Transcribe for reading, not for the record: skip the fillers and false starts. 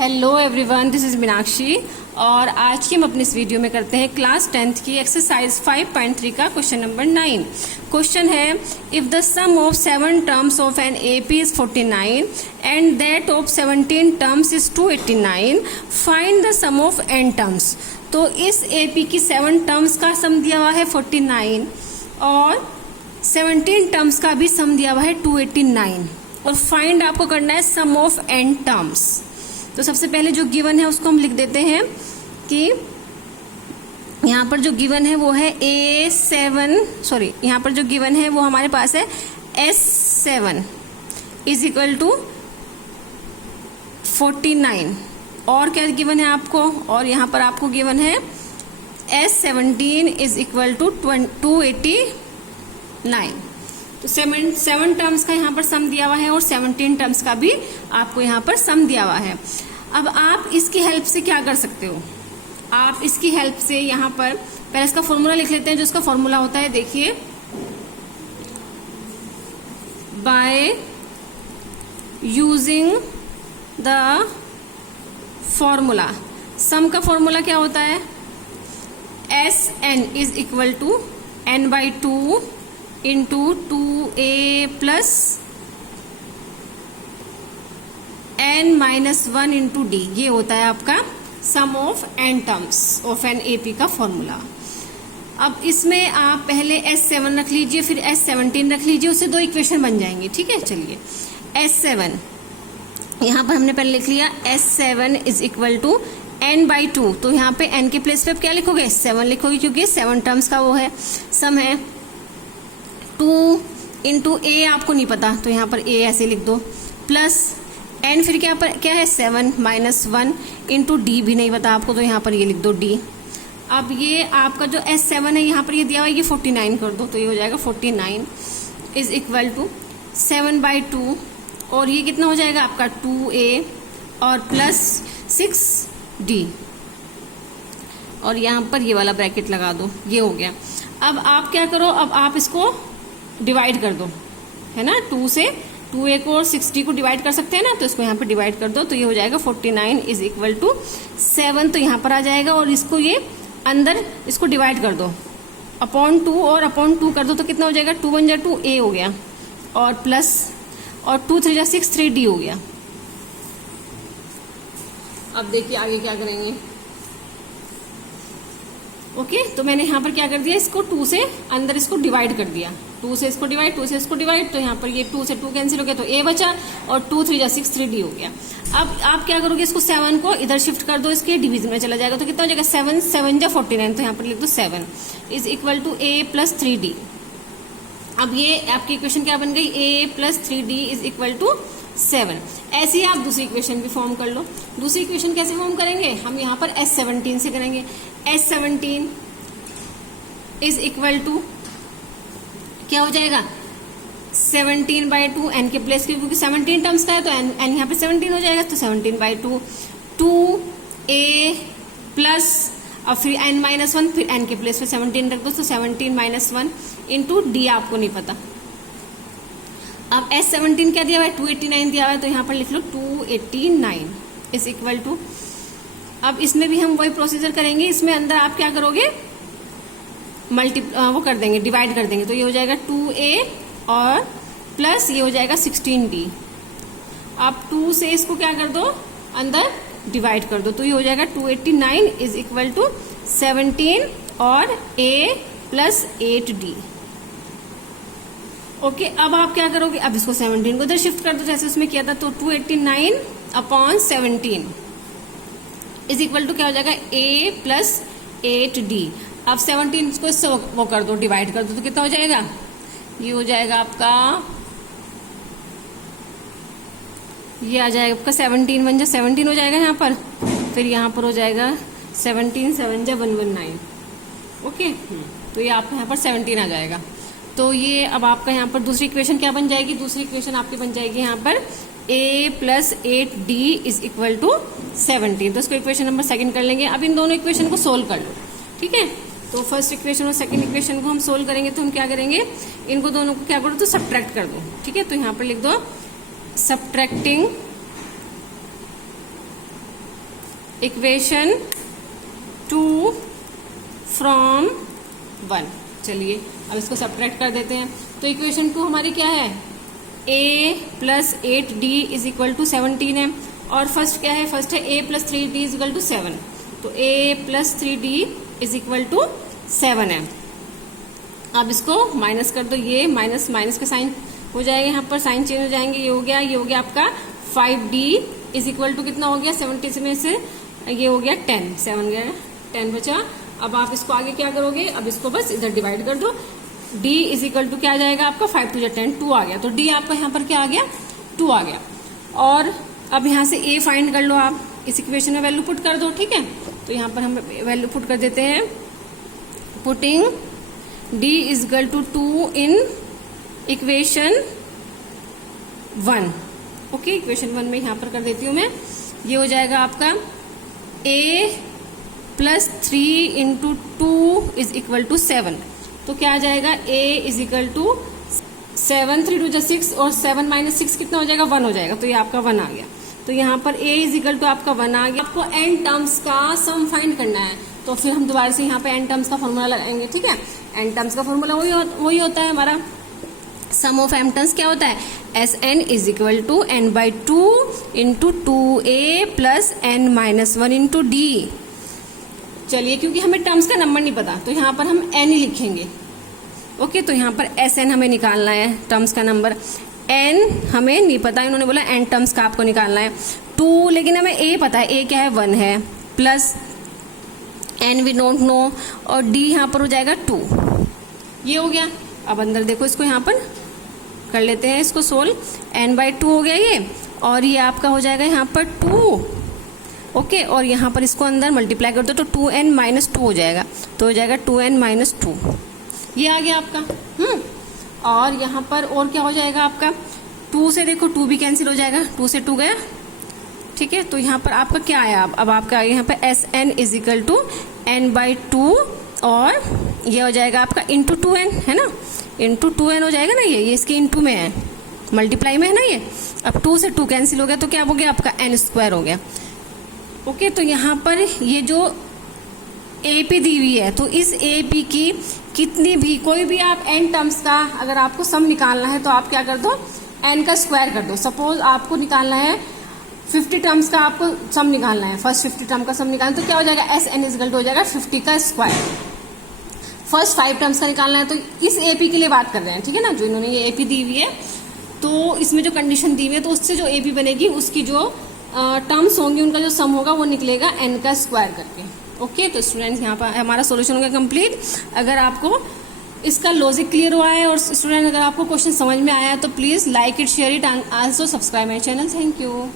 Hello everyone, this is Meenakshi और आज की हम अपनी इस वीडियो में करते हैं क्लास 10th की एक्सरसाइज 5.3 का क्वेश्चन नंबर 9। क्वेश्चन है if the sum of 7 terms of an AP is 49 and that of 17 terms is 289, find the sum of n terms. तो इस एपी की 7 टर्म्स का सम दिया हुआ है 49 और 17 टर्म्स का भी सम दिया हुआ है 289 और फाइंड आपको करना है सम ऑफ n टर्म्स। तो सबसे पहले जो गिवन है उसको हम लिख देते हैं कि यहाँ पर जो गिवन है वो है यहाँ पर जो गिवन है वो हमारे पास है S7 इज इक्वल टू 49 और क्या गिवन है आपको, और यहाँ पर आपको गिवन है S17 इज इक्वल टू 289। तो 7 टर्म्स का यहाँ पर सम दिया हुआ है और 17 टर्म्स का भी आपको यहाँ पर सम दिया हुआ है। अब आप इसकी हेल्प से क्या कर सकते हो, आप इसकी हेल्प से यहाँ पर पहले इसका फॉर्मूला लिख लेते हैं। जो इसका फॉर्मूला होता है देखिए, by using the formula, sum का फॉर्मूला क्या होता है, Sn is equal to n/2 into 2a plus n-1 into d. ये होता है आपका sum of n terms of an AP का फॉर्मूला। अब इसमें आप पहले S7 रख लीजिए, फिर S17 रख लीजिए, उससे 2 इक्वेशन बन जाएंगे। ठीक है, चलिए S7 यहाँ पर हमने पहले लिख लिया, S7 is equal to n/2। तो यहाँ पे n के प्लेस पे आप क्या लिखोगे, 7 लिखोगे, क्योंकि 7 टर्म्स का वो है सम है। 2 इंटू a आपको नहीं पता तो यहाँ पर a ऐसे लिख दो, प्लस n फिर क्या है 7 -1 इंटू डी भी नहीं पता आपको तो यहाँ पर ये लिख दो d। अब ये आपका जो S7 है यहाँ पर ये दिया हुआ है, ये 49 कर दो तो ये हो जाएगा 49 इज इक्वल टू 7/2 और ये कितना हो जाएगा आपका 2a और प्लस 6d और यहाँ पर ये वाला ब्रैकेट लगा दो, ये हो गया। अब आप क्या करो, अब आप इसको डिवाइड कर दो, है ना, 2a को और 6d को डिवाइड कर सकते हैं ना, तो इसको यहाँ पर डिवाइड कर दो तो ये हो जाएगा 49 इज इक्वल टू 7 तो यहाँ पर आ जाएगा और इसको ये अंदर इसको डिवाइड कर दो, अपॉन 2 और अपॉन 2 कर दो तो कितना हो जाएगा, 2 1 2 a हो गया और प्लस और 2 3 6 3d हो गया। अब देखिए आगे क्या करेंगे। ओके, तो मैंने यहाँ पर क्या कर दिया, इसको 2 से अंदर इसको डिवाइड कर दिया, 2 से इसको डिवाइड, 2 से इसको डिवाइड, तो यहाँ पर ये 2 से 2 कैंसिल हो गया तो a बचा और 2 3 6 3d हो गया। अब आप क्या करोगे, इसको 7 को इधर शिफ्ट कर दो, इसके डिवीजन में चला जाएगा तो कितना हो जाएगा, 7 7 49 तो यहाँ पर लिख दो 7 is equal to a plus 3d। अब ये आपकी इक्वेशन क्या बन गई, a plus 3d is equal to 7। ऐसे ही आप दूसरी इक्वेशन भी फॉर्म कर लो। दूसरी इक्वेशन कैसे फॉर्म करेंगे, हम यहाँ पर S17 से करेंगे। S17 इज इक्वल टू क्या हो जाएगा, 17/2 n के प्लेस क्योंकि 17 टर्म्स का है तो n यहाँ पे 17 हो जाएगा तो 17/2 2a प्लस और फिर n-1 फिर n के प्लेस पे 17 रख दो तो 17 -1 इंटू डी आपको नहीं पता। अब S17 क्या दिया हुआ है, 289 दिया हुआ है तो यहाँ पर लिख लो 289 इज इक्वल टू। अब इसमें भी हम वही प्रोसीजर करेंगे, इसमें अंदर आप क्या करोगे, वो कर देंगे, डिवाइड कर देंगे तो ये हो जाएगा 2a और प्लस ये हो जाएगा 16d। आप 2 से इसको क्या कर दो, अंदर डिवाइड कर दो तो ये हो जाएगा 289 इज इक्वल टू 17 और a प्लस 8d। ओके, अब आप क्या करोगे, अब इसको 17 को इधर शिफ्ट कर दो जैसे उसमें किया था तो 289 अपॉन 17 इज इक्वल टू क्या हो जाएगा, a प्लस 8d। अब 17 को इससे वो कर दो, डिवाइड कर दो तो कितना हो जाएगा, ये हो जाएगा आपका, ये आ जाएगा आपका 17 1 17 हो जाएगा यहाँ पर, फिर यहाँ पर हो जाएगा 17 7 119। ओके, तो ये आपका यहाँ पर 17 आ जाएगा। तो ये अब आपका यहाँ पर दूसरी इक्वेशन क्या बन जाएगी, दूसरी इक्वेशन आपकी बन जाएगी यहाँ पर a plus 8d is equal to 17। तो इसको इक्वेशन नंबर 2 कर लेंगे। अब इन दोनों इक्वेशन को सोल्व कर लो। ठीक है, तो फर्स्ट इक्वेशन और सेकंड इक्वेशन को हम सोल्व करेंगे तो हम क्या करेंगे, इनको दोनों को क्या करो तो सब्ट्रैक्ट कर दो। ठीक है, तो यहाँ पर लिख दो सब्ट्रैक्टिंग इक्वेशन 2 फ्रॉम 1। चलिए अब इसको सब्ट्रैक्ट कर देते हैं। तो इक्वेशन 2 हमारी क्या है, a plus 8d is equal to 17 है। और फर्स्ट क्या है, फर्स्ट है a plus 3d is equal to 7। तो a plus 3d is equal to 7 है। अब इसको माइनस कर दो, ये माइनस माइनस का साइन हो जाएगा, यहाँ पर साइन चेंज हो जाएंगे, ये हो गया आपका 5d इज इक्वल टू कितना हो गया, 70 में से ये हो गया 10, 7 गया 10 बचा। अब आप इसको आगे क्या करोगे, अब इसको बस इधर डिवाइड कर दो, d इज इक्वल टू क्या आ जाएगा आपका 5 टू 10, 2 आ गया। तो d आपका यहाँ पर क्या आ गया, 2 आ गया। और अब यहाँ से a फाइंड कर लो, आप इस इक्वेशन में वैल्यू पुट कर दो, ठीक है। तो यहाँ पर हम वैल्यू पुट कर देते हैं, putting d is equal to 2 in equation 1। Okay, equation 1 में यहाँ पर कर देती हूँ मैं, ये हो जाएगा आपका a plus 3 into 2 is equal to 7। तो क्या आ जाएगा, a इज इक्वल टू 7, 3 2 6 और 7 माइनस 6 कितना हो जाएगा, 1 हो जाएगा। तो ये आपका 1 आ गया। तो यहाँ पर a इज इक्वल टू आपका 1 आ गया। आपको n टर्म्स का सम फाइंड करना है, तो फिर हम दोबारा से यहाँ पे n टर्म्स का फॉर्मूला लगाएंगे, ठीक है। n टर्म्स का फॉर्मूला वही होता है हमारा, सम ऑफ m टर्म्स क्या होता है, Sn is equal to n by 2 into 2a plus n minus 1 into d। चलिए, क्योंकि हमें टर्म्स का नंबर नहीं पता तो यहाँ पर हम n ही लिखेंगे। ओके, तो यहाँ पर Sn हमें निकालना है, टर्म्स का नंबर। n हमें नहीं पता, इन्होंने बोला n टर्म्स का आपको निकालना है। 2 लेकिन हमें a पता है, a क्या है 1 है, plus n we don't know, और d यहाँ पर हो जाएगा 2। ये हो गया। अब अंदर देखो, इसको यहाँ पर कर लेते हैं, इसको सोल्व। n बाई 2 हो गया ये, और ये आपका हो जाएगा यहाँ पर 2। ओके, और यहाँ पर इसको अंदर मल्टीप्लाई कर दो तो 2n माइनस 2 हो जाएगा। तो हो जाएगा 2n माइनस 2, ये आ गया आपका। और यहाँ पर और क्या हो जाएगा आपका, 2 से देखो 2 भी कैंसिल हो जाएगा, 2 से 2 गया, ठीक है। तो यहाँ पर आपका क्या आया, अब आपका आया यहाँ पर Sn is equal to n by 2, और ये हो जाएगा आपका इंटू 2n, है ना, इंटू 2n हो जाएगा ना, ये इसके इंटू में है, मल्टीप्लाई में है ना ये। अब 2 से 2 कैंसिल हो गया तो क्या हो गया आपका n स्क्वायर हो गया। ओके, तो यहाँ पर ये जो AP दी हुई है, तो इस AP की कितनी भी कोई भी आप n टर्म्स का अगर आपको सम निकालना है तो आप क्या कर दो, n का स्क्वायर कर दो। सपोज आपको निकालना है 50 टर्म्स का, आपको सम निकालना है, फर्स्ट 50 टर्म का सम निकालना है, तो क्या हो जाएगा, Sn इज इक्वल टू हो जाएगा 50 का स्क्वायर। फर्स्ट 5 टर्म्स का निकालना है, तो इस AP के लिए बात कर रहे हैं, ठीक है ना, जो इन्होंने ये AP दी हुई है, तो इसमें जो कंडीशन दी हुई है, तो उससे जो AP बनेगी उसकी जो टर्म्स होंगी उनका जो सम होगा वो निकलेगा n का स्क्वायर करके। ओके, तो स्टूडेंट्स यहाँ पर हमारा सॉल्यूशन हो गया कंप्लीट। अगर आपको इसका लॉजिक क्लियर हुआ है और स्टूडेंट अगर आपको क्वेश्चन समझ में आया है तो please like it, share it, and also subscribe my channel. Thank you.